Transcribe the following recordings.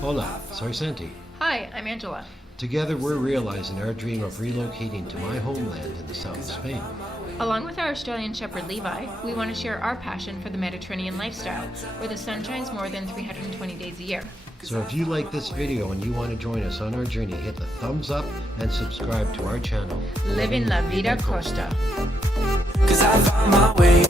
Hola, soy Santi. Hi, I'm Angela. Together we're realizing our dream of relocating to my homeland in the south of Spain. Along with our Australian Shepherd Levi, we want to share our passion for the Mediterranean lifestyle, where the sun shines more than 320 days a year. So if you like this video and you want to join us on our journey, hit the thumbs up and subscribe to our channel. Living La Vida Costa. 'Cause I found my way.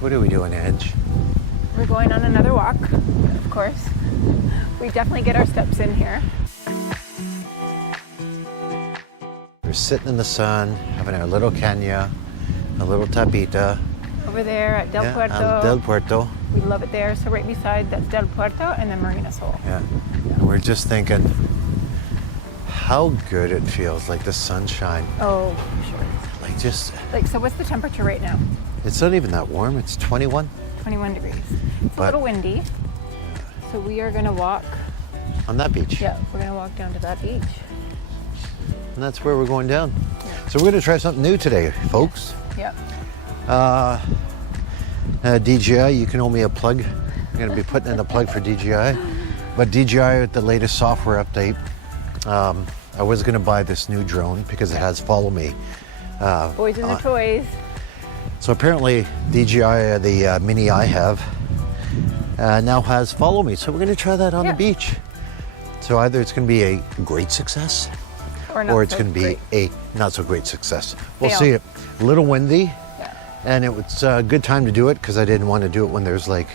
What are we doing, Edge? We're going on another walk, of course. We definitely get our steps in here. We're sitting in the sun, having our little caña, a little tapita. Over there at Del Puerto. Del Puerto. We love it there. So right beside that's Del Puerto and then Marina Sol. Yeah. And we're just thinking how good it feels, like the sunshine. Oh, sure. Like just... So what's the temperature right now? It's not even that warm. It's 21. 21 degrees. It's a little windy. So we are going to walk. On that beach. Yeah, we're going to walk down to that beach. And that's where we're going down. Yeah. So we're going to try something new today, folks. Yep. DJI, you can owe me a plug. I'm going to be putting in a plug for DJI. But DJI, with the latest software update, I was going to buy this new drone because it has Follow Me. Boys and their toys. So apparently DJI, the Mini I have, now has Follow Me. So we're going to try that on the beach. So either it's going to be a great success or it's going to be a not so great success. We'll see it. A little windy. And it was a good time to do it because I didn't want to do it when there's like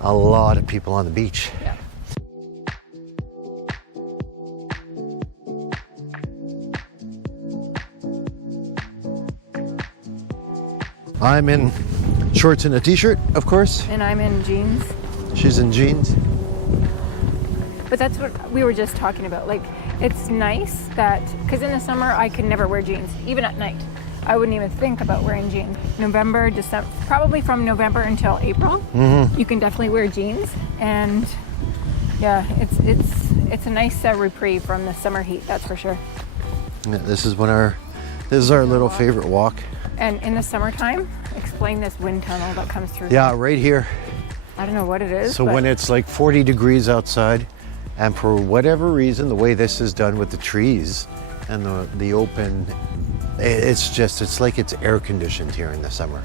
a lot of people on the beach. Yeah. I'm in shorts and a t-shirt, of course. And I'm in jeans. She's in jeans. But that's what we were just talking about. Like, it's nice that, because in the summer I could never wear jeans, even at night. I wouldn't even think about wearing jeans. November, December, probably from November until April, you can definitely wear jeans. And yeah, it's a nice reprieve from the summer heat, that's for sure. Yeah, this is our little favorite walk. And in the summertime, explain this wind tunnel that comes through. Yeah, right here. I don't know what it is. So when it's like 40 degrees outside, and for whatever reason, the way this is done with the trees and the open, it's like it's air conditioned here in the summer.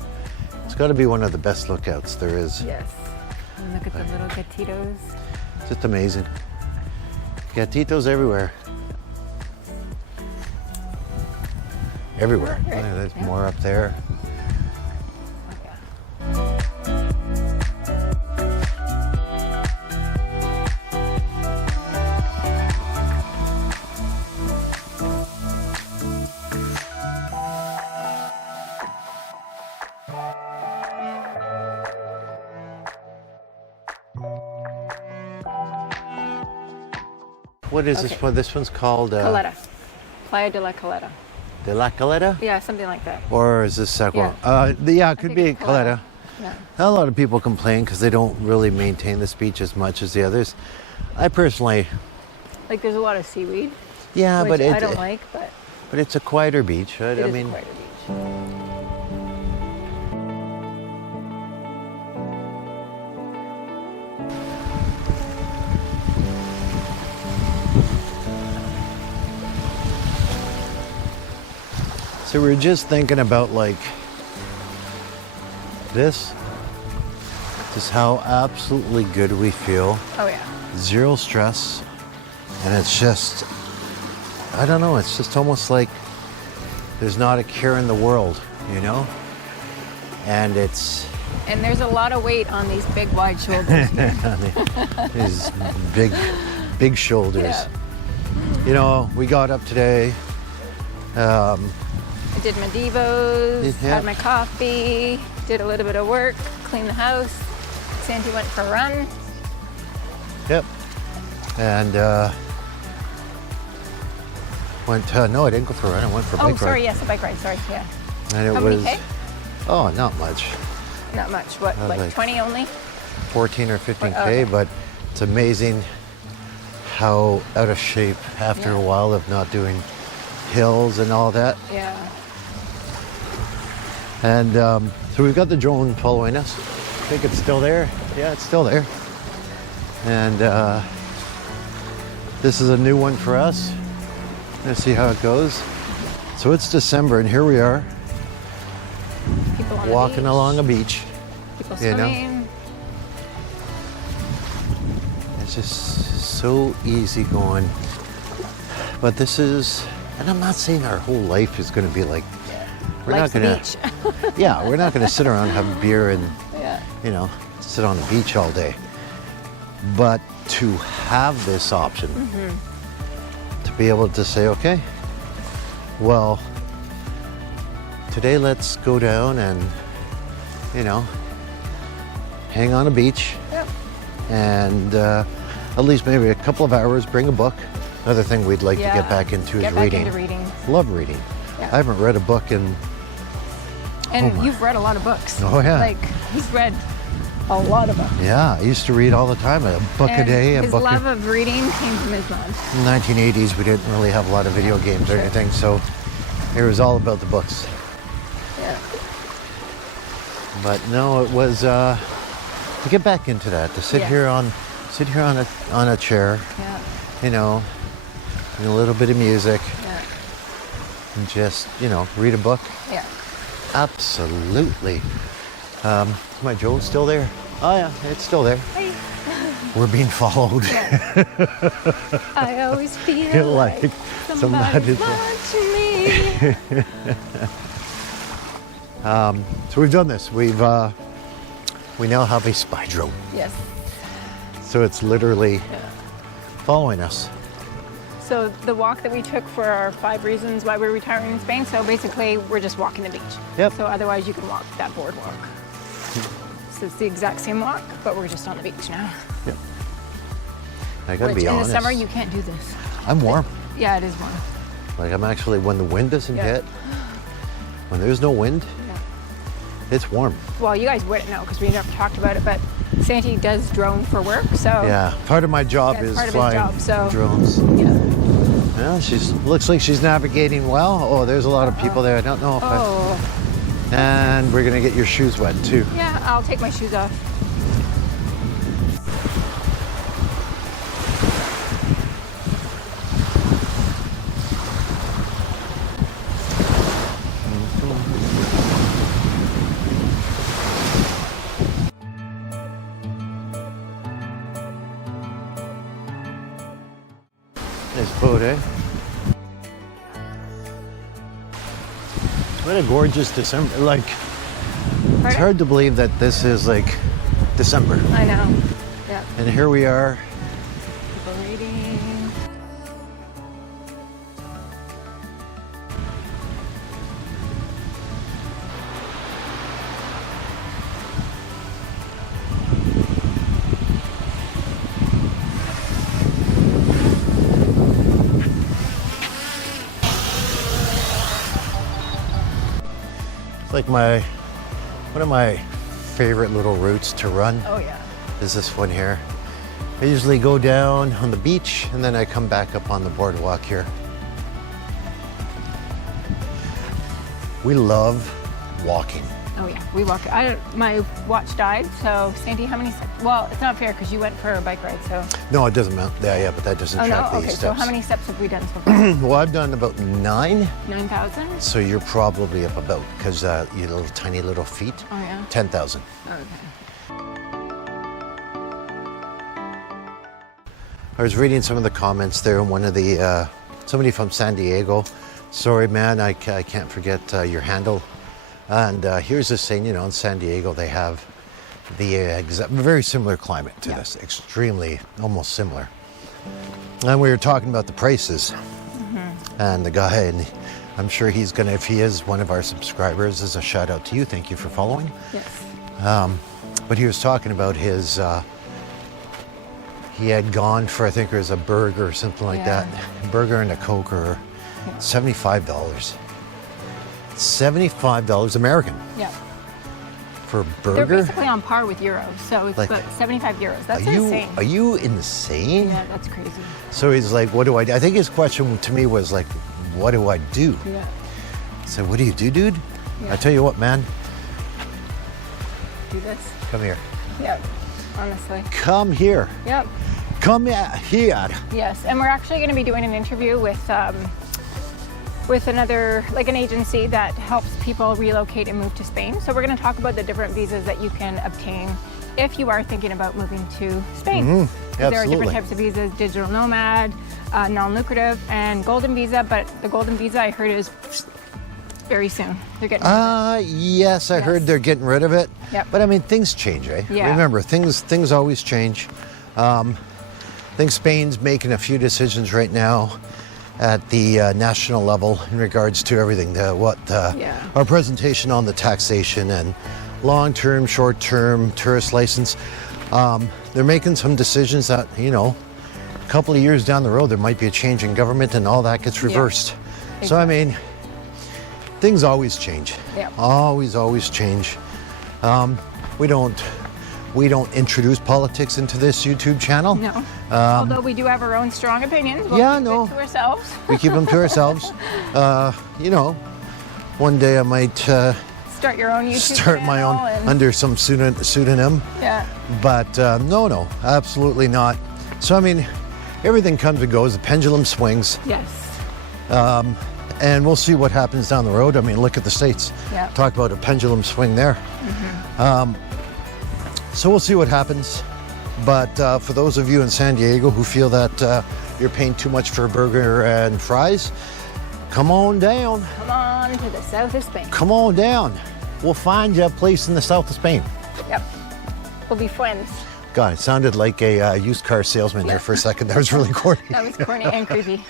It's got to be one of the best lookouts there is. Yes. And look at the little gatitos. Just amazing. Gatitos everywhere. Everywhere. Right. Yeah, there's more up there. What is this one? This one's called Caleta. Playa de la Caleta. De la Caleta? Yeah, something like that. Or is this second one? It could be Caleta. Yeah. A lot of people complain because they don't really maintain this beach as much as the others. I personally... Like there's a lot of seaweed. Yeah, which I don't like, but... But it's a quieter beach, right? It is a quieter beach. So we're just thinking about like this is how absolutely good we feel. Oh yeah. Zero stress. And it's just, I don't know, it's just almost like there's not a care in the world, you know? And it's... And there's a lot of weight on these big wide shoulders. These big shoulders. Yeah. You know, we got up today. I did my devos, had my coffee, did a little bit of work, cleaned the house. Santi went for a run. Yep. And no, I didn't go for a run. I went for a bike ride. Oh, sorry, yes, a bike ride, sorry, yeah. And it How was, many K? Oh, not much. Not much, what, like 20 only? 14 or 15K, okay. but it's amazing how out of shape after a Yeah. while of not doing hills and all that. Yeah. And so we've got the drone following us. I think it's still there. Yeah, it's still there. And this is a new one for us. Let's see how it goes. So it's December, and here we are People on walking the beach. along a beach. People you know? swimming. It's just so easy going. But this is, and I'm not saying our whole life is going to be like, we're Life's not the going beach. to, yeah, we're not going to sit around and have a beer and, Yeah. you know, sit on the beach all day. But to have this option, to be able to say, okay, well, today let's go down and, you know, hang on a beach Yep. and at least maybe a couple of hours, bring a book. Another thing we'd like to get back into is Get back reading. into reading. Love reading. Yeah. I haven't read a book in, And my. you've read a lot of books. Oh, yeah. Like, he's read a lot of books. yeah, I used to read all the time, a book a And day, a his book love of reading came from his mom. In the 1980s, we didn't really have a lot of video games or Sure. anything, so it was all about the books. Yeah. But no, it was to get back into that, to sit Yeah. here on a chair, Yeah. you know, and a little bit of music, Yeah. and just, you know, read a book. Yeah. Absolutely. My Joe's still there? Oh yeah, it's still there. Hey. We're being followed. I always feel Like somebody's- somebody's watching me. So we've done this. We now have a spy drone. Yes. So it's literally following us. So the walk that we took for our 5 reasons why we're retiring in Spain, so basically we're just walking the beach. Yep. So otherwise you can walk that boardwalk. So it's the exact same walk, but we're just on the beach now. Yep. I gotta Which be in honest. the summer you can't do this. I'm warm. Yeah, it is warm. Like I'm actually, when the wind doesn't Yeah. hit, when there's no wind, Yeah. it's warm. Well, you guys wouldn't know because we never talked about it, but Santi does drone for work, so Yeah. Part of my job Yeah, it's is part of his flying job, so- drones. yeah. Yeah, looks like she's navigating well. Oh, there's a lot of people there. I don't know if Oh, and we're gonna get your shoes wet too. yeah, I'll take my shoes off. Nice boat, eh? What a gorgeous December. Like, it's Pardon? hard to believe that this is like December. I know. Yeah. And here we are. People reading. It's like one of my favorite little routes to run Oh yeah. is this one here. I usually go down on the beach and then I come back up on the boardwalk here. We love walking. Oh yeah. We walk. My watch died, so Santi, how many? Well, it's not fair because you went for a bike ride, so. No, it doesn't matter. Yeah, but that doesn't Oh no. track these Okay. steps. So how many steps have we done so far? Well, I've done about 9. 9,000. So you're probably up about, because your little tiny little feet, Oh yeah. 10,000. Oh, okay. I was reading some of the comments there, and one of the, somebody from San Diego, sorry man, I can't forget your handle. And here's this saying, in San Diego they have the very similar climate to Yeah. this, extremely, almost similar. And we were talking about the prices. And the guy, and I'm sure he's gonna, if he is one of our subscribers, is a shout out to you. Thank you for following. Yes. But he was talking about his, he had gone for, I think it was a burger or something like Yeah. that. Burger and a Coke or $75. $75 American Yeah. for a They're burger? basically on par with euros, so it's Like, about 75 euros. That's Are you insane. are you insane? Yeah, that's crazy. So he's like, what do I do? I think his question to me was like, what do I do? Yeah. So what do you do, dude? Yeah. I tell you what, man, Do this. come here. Yep. Honestly. Come here. Yep. Come here. Yes, and we're actually going to be doing an interview with another, like an agency that helps people relocate and move to Spain. So we're going to talk about the different visas that you can obtain if you are thinking about moving to Spain. There are Absolutely. different types of visas: digital nomad, non-lucrative, and golden visa. But the golden visa, I heard, is very soon. They're getting rid of it. Yes, I heard they're getting rid of it. Yep. But I mean, things change, eh? Yeah. Remember, things always change. I think Spain's making a few decisions right now at the national level in regards to everything. Our presentation on the taxation and long-term, short-term tourist license. They're making some decisions that, you know, a couple of years down the road, there might be a change in government and all that gets reversed. So, I mean, things always change. Yeah. Always change. We don't introduce politics into this YouTube channel. No. Although we do have our own strong opinions. We'll Yeah, keep no. it to ourselves. We keep them to ourselves. You know, one day I might Start your own YouTube start my channel own and- under some pseudonym. Yeah. But no, absolutely not. So I mean, everything comes and goes. The pendulum swings, Yes. and we'll see what happens down the road. I mean, look at the States. Yeah. Talk about a pendulum swing there. So we'll see what happens. But for those of you in San Diego who feel that you're paying too much for a burger and fries, come on down. Come on to the south of Spain. Come on down. We'll find you a place in the south of Spain. Yep. We'll be friends. God, it sounded like a used car salesman there for a second. That was really corny. That was corny and creepy.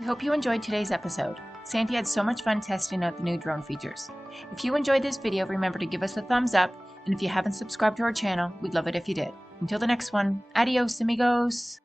We hope you enjoyed today's episode. Santi had so much fun testing out the new drone features. If you enjoyed this video, remember to give us a thumbs up, and if you haven't subscribed to our channel, we'd love it if you did. Until the next one, adios amigos!